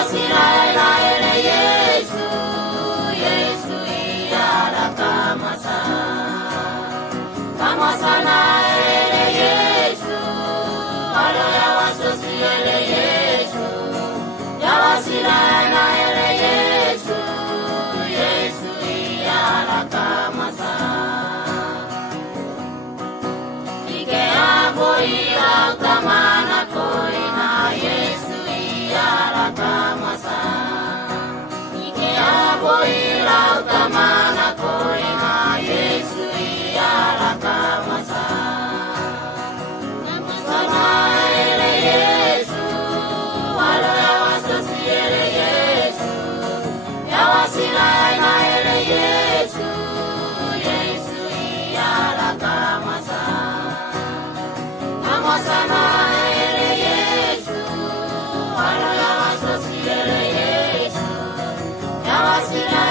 wasiraela ele Yesu, Yesu iyala kamasa. Kamasa na ele Yesu, alo ya wasosi ele Yesu. Ya wasiraela ele Yesu, Yesu iyala kamasa. Ike abo ila kamana koina Yesu iyala kamasa. Ike abo ila kamana koina Yesu iyala kamasa. Namusana ele Yesu, walo ya wasosi ele Yesu. Ya wasiraela ele Yesu, Yesu iyala kamasa. Namusana ele Yesu, walo ya wasosi ele Yesu. Ya wasiraela